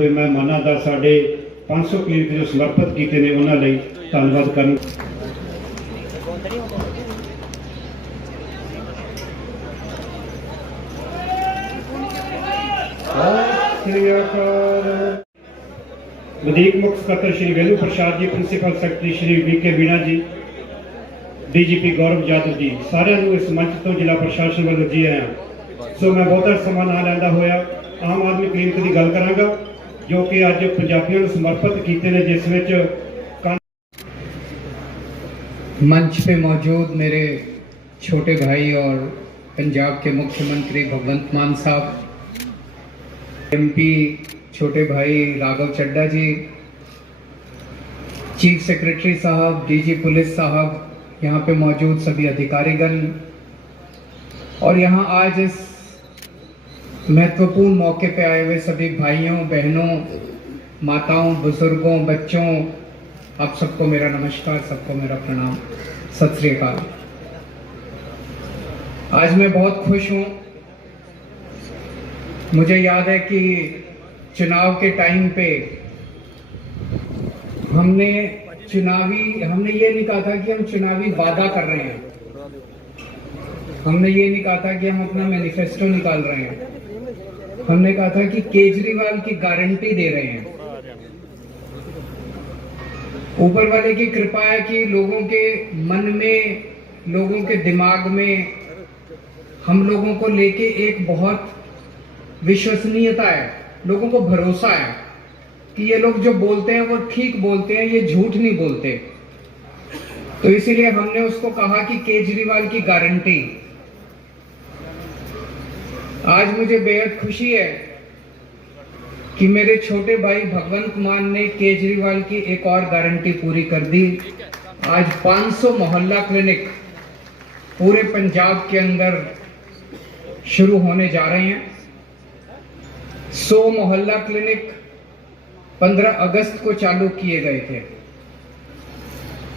होए मेहमानां दा साडे 500 क्लिनिक जो समर्पित कीते ने उन्हां लई धन्नवाद करन। वधीक मुख्य सकत्तर Shri Velu Prasad ji, principal secretary Shri VK Meena ji, DGP Gaurav Yadav ji, सारिਆਂ ਨੂੰ इस मंच तो जिला प्रशासन वालों जी आया। सो मैं बहुता समा ना लैंदा होया आम आदमी क्लिनिक की गल करांगा जो कि अज पंजाबियों को समर्पित कीते ने, जिस विच मंच पे मौजूद मेरे छोटे भाई और पंजाब के मुख्यमंत्री भगवंत मान साहब, एमपी छोटे भाई राघव चड्ढा जी, चीफ सेक्रेटरी साहब, डीजी पुलिस साहब, यहाँ पे मौजूद सभी अधिकारीगण और यहाँ आज इस महत्वपूर्ण मौके पे आए हुए सभी भाइयों बहनों, माताओं, बुजुर्गों, बच्चों, आप सबको मेरा नमस्कार, सबको मेरा प्रणाम, सत श्री अकाल। आज मैं बहुत खुश हूँ। मुझे याद है कि चुनाव के टाइम पे हमने ये नहीं कहा था कि हम चुनावी वादा कर रहे हैं, हमने ये नहीं कहा था कि हम अपना मैनिफेस्टो निकाल रहे हैं, हमने कहा था कि केजरीवाल की गारंटी दे रहे हैं। ऊपर वाले की कृपा है कि लोगों के मन में, लोगों के दिमाग में हम लोगों को लेके एक बहुत विश्वसनीयता है, लोगों को भरोसा है कि ये लोग जो बोलते हैं वो ठीक बोलते हैं, ये झूठ नहीं बोलते। तो इसीलिए हमने उसको कहा कि केजरीवाल की गारंटी। आज मुझे बेहद खुशी है कि मेरे छोटे भाई भगवंत मान ने केजरीवाल की एक और गारंटी पूरी कर दी। आज 500 मोहल्ला क्लिनिक पूरे पंजाब के अंदर शुरू होने जा रहे हैं। 100 मोहल्ला क्लिनिक 15 अगस्त को चालू किए गए थे।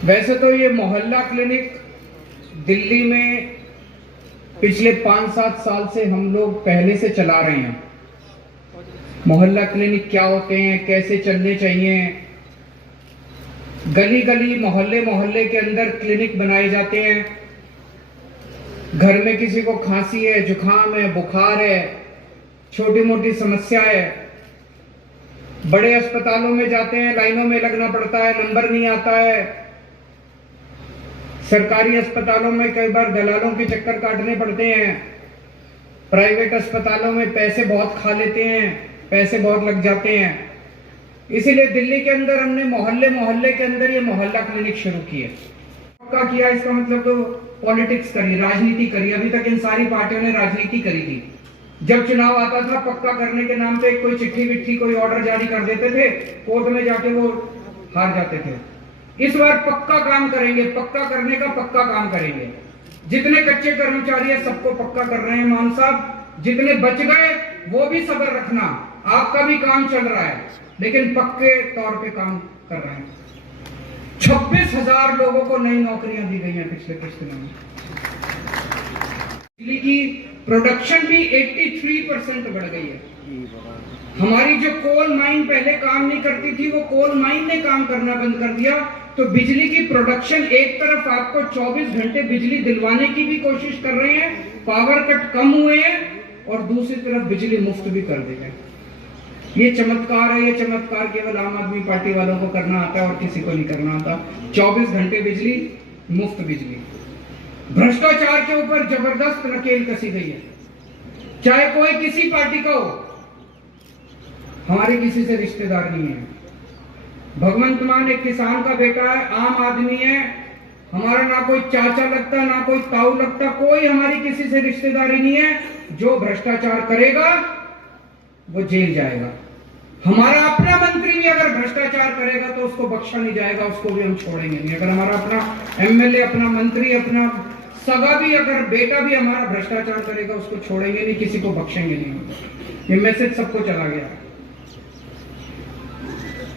वैसे तो ये मोहल्ला क्लिनिक दिल्ली में पिछले 5-7 साल से हम लोग पहले से चला रहे हैं। मोहल्ला क्लिनिक क्या होते हैं, कैसे चलने चाहिए, गली गली मोहल्ले मोहल्ले के अंदर क्लिनिक बनाए जाते हैं। घर में किसी को खांसी है, जुकाम है, बुखार है, छोटी मोटी समस्या है, बड़े अस्पतालों में जाते हैं, लाइनों में लगना पड़ता है, नंबर नहीं आता है। सरकारी अस्पतालों में कई बार दलालों के चक्कर काटने पड़ते हैं। प्राइवेट अस्पतालों में पैसे बहुत खा लेते हैं, पैसे बहुत लग जाते हैं। इसीलिए दिल्ली के अंदर हमने मोहल्ले मोहल्ले के अंदर ये मोहल्ला क्लिनिक शुरू किए। पक्का किया इसका मतलब तो पॉलिटिक्स करी, राजनीति करी। अभी तक इन सारी पार्टियों ने राजनीति करी थी। जब चुनाव आता था पक्का करने के नाम पे कोई चिट्ठी विट्ठी कोई ऑर्डर जारी कर देते थे, कोर्ट में जाके वो हार जाते थे। इस बार पक्का काम करेंगे, पक्का करने का पक्का काम करेंगे। जितने कच्चे कर्मचारी है सबको पक्का कर रहे हैं मान साहब, जितने बच गए वो भी सब्र रखना, आपका भी काम चल रहा है लेकिन पक्के तौर पे काम कर रहे हैं। 26,000 लोगों को नई नौकरियां दी गई हैं पिछले कुछ दिनों में। बिजली की प्रोडक्शन भी 83% बढ़ गई है। हमारी जो कोल माइन पहले काम नहीं करती थी, वो कोल माइन ने काम करना बंद कर दिया। तो बिजली की प्रोडक्शन, एक तरफ आपको 24 घंटे बिजली दिलवाने की भी कोशिश कर रहे हैं, पावर कट कम हुए हैं, और दूसरी तरफ बिजली मुफ्त भी कर दी गई। ये चमत्कार है। ये चमत्कार केवल आम आदमी पार्टी वालों को करना आता है और किसी को नहीं करना आता। 24 घंटे बिजली, मुफ्त बिजली। भ्रष्टाचार के ऊपर जबरदस्त नकेल कसी गई है, चाहे कोई किसी पार्टी का हो। हमारे किसी से रिश्तेदार नहीं है। भगवंत मान एक किसान का बेटा है, आम आदमी है। हमारा ना कोई चाचा लगता, ना कोई ताऊ लगता, कोई हमारी किसी से रिश्तेदारी नहीं है। जो भ्रष्टाचार करेगा वो जेल जाएगा। हमारा अपना मंत्री भी अगर भ्रष्टाचार करेगा तो उसको बख्शा नहीं जाएगा, उसको भी हम छोड़ेंगे नहीं। अगर हमारा अपना एमएलए, अपना मंत्री, अपना सगा भी, अगर बेटा भी हमारा भ्रष्टाचार करेगा उसको छोड़ेंगे नहीं, किसी को बख्शेंगे नहीं। ये मैसेज सबको चला गया।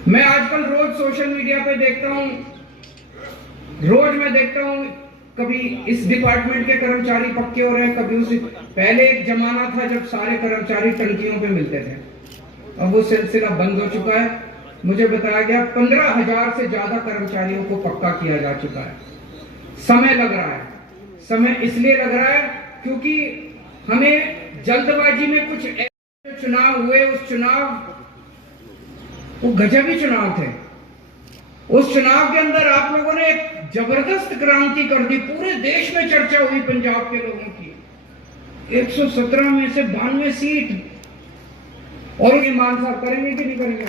मैं आजकल रोज सोशल मीडिया पे देखता हूं, रोज मैं देखता हूं, कभी इस डिपार्टमेंट के कर्मचारी पक्के हो रहे हैं, कभी उस। पहले एक जमाना था जब सारे कर्मचारी टंकियों पे मिलते थे, अब वो सिलसिला बंद हो चुका है। मुझे बताया गया 15,000 से ज्यादा कर्मचारियों को पक्का किया जा चुका है। समय लग रहा है, समय इसलिए लग रहा है क्योंकि हमें जल्दबाजी में कुछ ऐसे चुनाव हुए, उस चुनाव वो गजबी चुनाव थे। उस चुनाव के अंदर आप लोगों ने एक जबरदस्त क्रांति कर दी। पूरे देश में चर्चा हुई पंजाब के लोगों की। 117 में से 92 सीट, और ये मान साहब करेंगे कि नहीं करेंगे?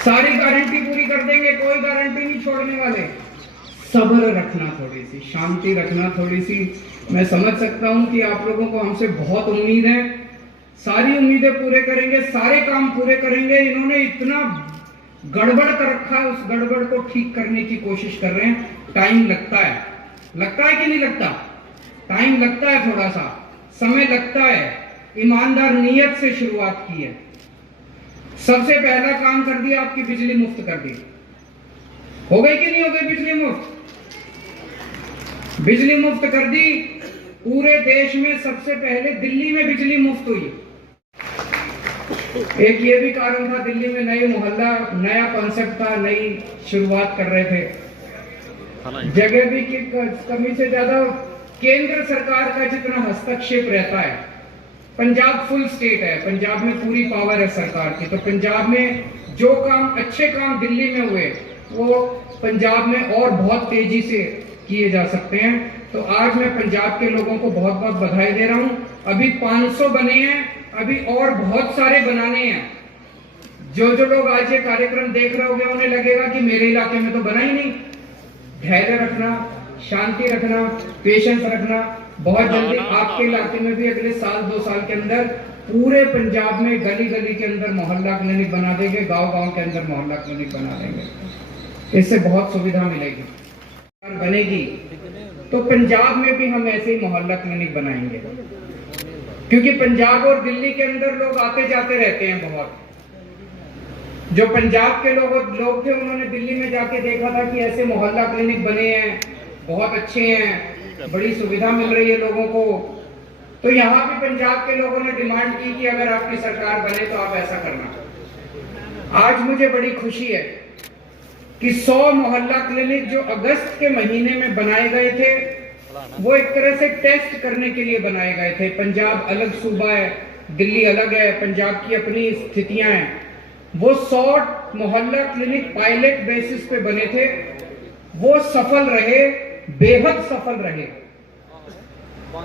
सारी गारंटी पूरी कर देंगे, कोई गारंटी नहीं छोड़ने वाले। सब्र रखना, थोड़ी सी शांति रखना, थोड़ी सी। मैं समझ सकता हूं कि आप लोगों को हमसे बहुत उम्मीद है, सारी उम्मीदें पूरे करेंगे, सारे काम पूरे करेंगे। इन्होंने इतना गड़बड़ कर रखा है, उस गड़बड़ को ठीक करने की कोशिश कर रहे हैं। टाइम लगता है, लगता है कि नहीं लगता? टाइम लगता है, थोड़ा सा समय लगता है। ईमानदार नीयत से शुरुआत की है। सबसे पहला काम कर दिया, आपकी बिजली मुफ्त कर दी। हो गई कि नहीं हो गई बिजली मुफ्त? बिजली मुफ्त कर दी। पूरे देश में सबसे पहले दिल्ली में बिजली मुफ्त हुई। एक ये भी कारण था, दिल्ली में नए मोहल्ला, नया कॉन्सेप्ट था, नई शुरुआत कर रहे थे। जगह भी की कमी से ज्यादा केंद्र सरकार का जितना हस्तक्षेप रहता है, पंजाब फुल स्टेट है, पंजाब में पूरी पावर है सरकार की। तो पंजाब में जो काम, अच्छे काम दिल्ली में हुए, वो पंजाब में और बहुत तेजी से किए जा सकते हैं। तो आज मैं पंजाब के लोगों को बहुत बहुत बधाई दे रहा हूं। अभी 500 बने हैं, अभी और बहुत सारे बनाने हैं। जो लोग आज ये कार्यक्रम देख रहे होंगे, उन्हें लगेगा कि मेरे इलाके में तो बना ही नहीं। धैर्य रखना, शांति रखना, पेशेंस रखना। बहुत जल्दी आपके इलाके में भी अगले साल 2 साल के अंदर पूरे पंजाब में गली गली के अंदर मोहल्ला क्लिनिक बना देंगे, गांव गांव के अंदर मोहल्ला क्लिनिक बना देंगे। इससे बहुत सुविधा मिलेगी। बनेगी तो पंजाब में भी हम ऐसे ही मोहल्ला क्लिनिक बनाएंगे, क्योंकि पंजाब और दिल्ली के अंदर लोग आते जाते रहते हैं बहुत। जो पंजाब के लोग थे, उन्होंने दिल्ली में जाके देखा था कि ऐसे मोहल्ला क्लिनिक बने हैं, बहुत अच्छे हैं, बड़ी सुविधा मिल रही है लोगों को। तो यहाँ भी पंजाब के लोगों ने डिमांड की कि अगर आपकी सरकार बने तो आप ऐसा करना। आज मुझे बड़ी खुशी है कि 100 मोहल्ला क्लिनिक जो अगस्त के महीने में बनाए गए थे, वो एक तरह से टेस्ट करने के लिए बनाए गए थे। पंजाब अलग सूबा है, दिल्ली अलग है, पंजाब की अपनी स्थितियां हैं। वो 100 मोहल्ला क्लिनिक पायलट बेसिस पे बने थे। वो सफल रहे, बेहद सफल रहे।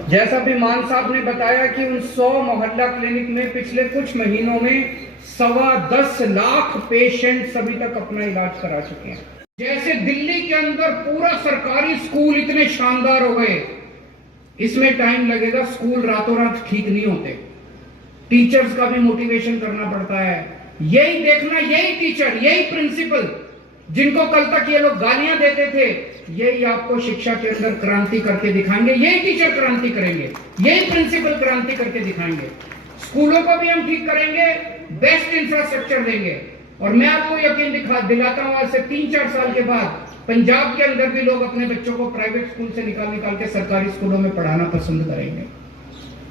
जैसा भी मान साहब ने बताया कि उन 100 मोहल्ला क्लिनिक में पिछले कुछ महीनों में 10.25 लाख पेशेंट अभी तक अपना इलाज करा चुके हैं। जैसे दिल्ली के अंदर पूरा सरकारी स्कूल इतने शानदार हो गए, इसमें टाइम लगेगा। स्कूल रातों रात ठीक नहीं होते, टीचर्स का भी मोटिवेशन करना पड़ता है। यही देखना, यही टीचर, यही प्रिंसिपल जिनको कल तक ये लोग गालियां देते थे, यही आपको शिक्षा के अंदर क्रांति करके दिखाएंगे। यही टीचर क्रांति करेंगे, यही प्रिंसिपल क्रांति करके दिखाएंगे। स्कूलों को भी हम ठीक करेंगे, बेस्ट इंफ्रास्ट्रक्चर देंगे। और मैं आपको यकीन दिलाता हूं, आज से 3-4 साल के बाद पंजाब के अंदर भी लोग अपने बच्चों को प्राइवेट स्कूल से निकाल के सरकारी स्कूलों में पढ़ाना पसंद करेंगे।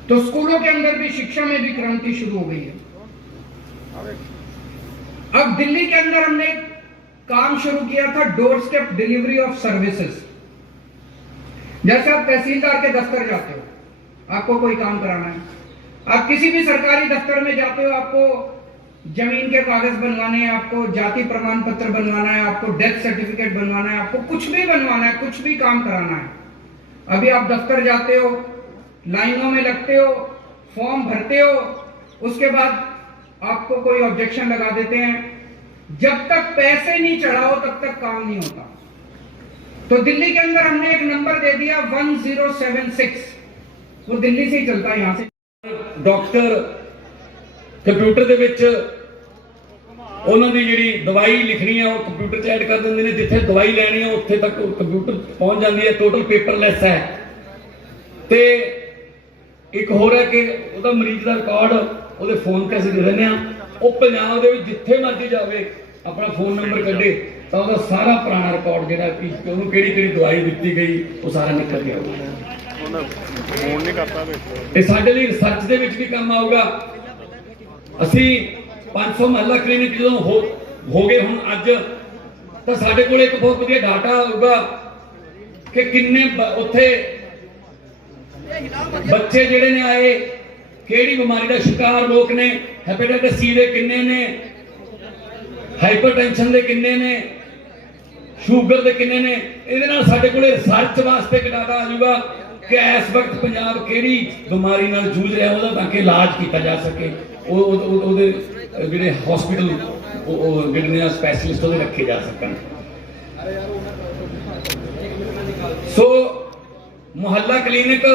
तो स्कूलों के अंदर भी, शिक्षा में भी क्रांति शुरू हो गई है। अब दिल्ली के अंदर हमने काम शुरू किया था, door step delivery of services. जैसे आप तहसीलदार के दफ्तर जाते हो, आपको कोई काम कराना है, आप किसी भी सरकारी दफ्तर में जाते हो, आपको जमीन के कागज बनवाने हैं, आपको जाति प्रमाण पत्र बनवाना है, आपको डेथ सर्टिफिकेट बनवाना है, आपको कुछ भी बनवाना है, कुछ भी काम कराना है। अभी आप दफ्तर जाते हो, लाइनों में लगते हो, फॉर्म भरते हो, उसके बाद आपको कोई ऑब्जेक्शन लगा देते हैं। जब तक पैसे नहीं चढ़ाओ तब तक काम नहीं होता। तो दिल्ली के अंदर हमने एक नंबर दे दिया 1076, वो दिल्ली से ही चलता है। यहां से डॉक्टर कंप्यूटर ਦੇ ਵਿੱਚ ਉਹਨਾਂ ਦੀ ਜਿਹੜੀ ਦਵਾਈ ਲਿਖਣੀ ਹੈ ਉਹ ਕੰਪਿਊਟਰ 'ਚ ਐਡ ਕਰ ਦਿੰਦੇ ਨੇ। ਜਿੱਥੇ ਦਵਾਈ ਲੈਣੀ ਹੈ ਉੱਥੇ ਤੱਕ ਕੰਪਿਊਟਰ ਪਹੁੰਚ ਜਾਂਦੀ ਹੈ। ਟੋਟਲ ਪੇਪਰਲੈਸ ਹੈ। ਤੇ ਇੱਕ ਹੋਰ ਹੈ ਕਿ ਉਹਦਾ ਮਰੀਜ਼ ਦਾ ਰਿਕਾਰਡ ਉਹਦੇ ਫੋਨ ਤੇ ਅਸੀਂ ਦੇ ਦਿੰਦੇ ਆ। ਉਹ ਪੰਜਾਬ ਦੇ ਵਿੱਚ ਜਿੱਥੇ ਮਰਜ਼ੀ ਜਾਵੇ, ਆਪਣਾ ਫੋਨ ਨੰਬਰ ਕੱਢੇ ਤਾਂ ਉਹਦਾ ਸਾਰਾ ਪੁਰਾਣਾ ਰਿਕਾਰਡ ਜਿਹੜਾ ਕਿ ਉਹਨੂੰ ਕਿਹੜੀ ਕਿਹੜੀ ਦਵਾਈ ਦਿੱਤੀ ਗਈ ਉਹ ਸਾਰਾ ਨਿਕਲ ਕੇ ਆਊਗਾ। ਇਹ ਸਾਡੇ ਲਈ ਰਿਸਰਚ ਦੇ ਵਿੱਚ ਵੀ ਕੰਮ ਆਊਗਾ। ਅਸੀਂ 500 ਮਹੱਲਾ ਕਲੀਨਿਕ ਜਦੋਂ ਹੋ ਗਏ ਹੁਣ ਅੱਜ, ਤਾਂ ਸਾਡੇ ਕੋਲ ਇੱਕ ਬਹੁਤ ਵਧੀਆ ਡਾਟਾ ਆਊਗਾ ਕਿ ਕਿੰਨੇ ਉੱਥੇ ਬੱਚੇ ਜਿਹੜੇ ਨੇ ਆਏ, ਕਿਹੜੀ ਬਿਮਾਰੀ ਦਾ ਸ਼ਿਕਾਰ ਲੋਕ ਨੇ, ਹੈਪੇਟਾਈਟਸ ਸੀ ਦੇ ਕਿੰਨੇ ਨੇ, ਹਾਈਪਰਟੈਂਸ਼ਨ ਦੇ ਕਿੰਨੇ ਨੇ, ਸ਼ੂਗਰ ਦੇ ਕਿੰਨੇ ਨੇ। ਇਹਦੇ ਨਾਲ ਸਾਡੇ ਕੋਲੇ ਰਿਸਰਚ ਵਾਸਤੇ ਇੱਕ ਡਾਟਾ ਆ ਜਾਊਗਾ ਕਿ ਇਸ ਵਕਤ ਪੰਜਾਬ ਕਿਹੜੀ ਬਿਮਾਰੀ ਨਾਲ ਜੂਝ ਰਿਹਾ, ਉਹਦਾ ਤਾਂ ਕਿ ਇਲਾਜ ਕੀਤਾ ਜਾ ਸਕੇ। ਉਹਦੇ ਜਿਹੜੇ ਹਸਪੀਟਲ ਜਿਹੜੇ ਨੇ ਸਪੈਸ਼ਲਿਸਟ ਉਹਦੇ ਰੱਖੇ ਜਾ ਸਕਣ। ਸੋ ਮੁਹੱਲਾ ਕਲੀਨਿਕ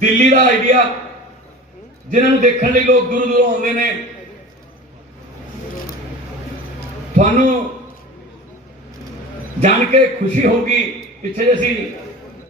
ਦਿੱਲੀ ਦਾ ਆਈਡੀਆ, ਜਿਨ੍ਹਾਂ ਨੂੰ ਦੇਖਣ ਲਈ ਲੋਕ ਦੂਰੋਂ ਦੂਰੋਂ ਆਉਂਦੇ ਨੇ। ਤੁਹਾਨੂੰ ਜਾਣ ਕੇ ਖੁਸ਼ੀ ਹੋਗੀ, ਪਿੱਛੇ ਅਸੀਂ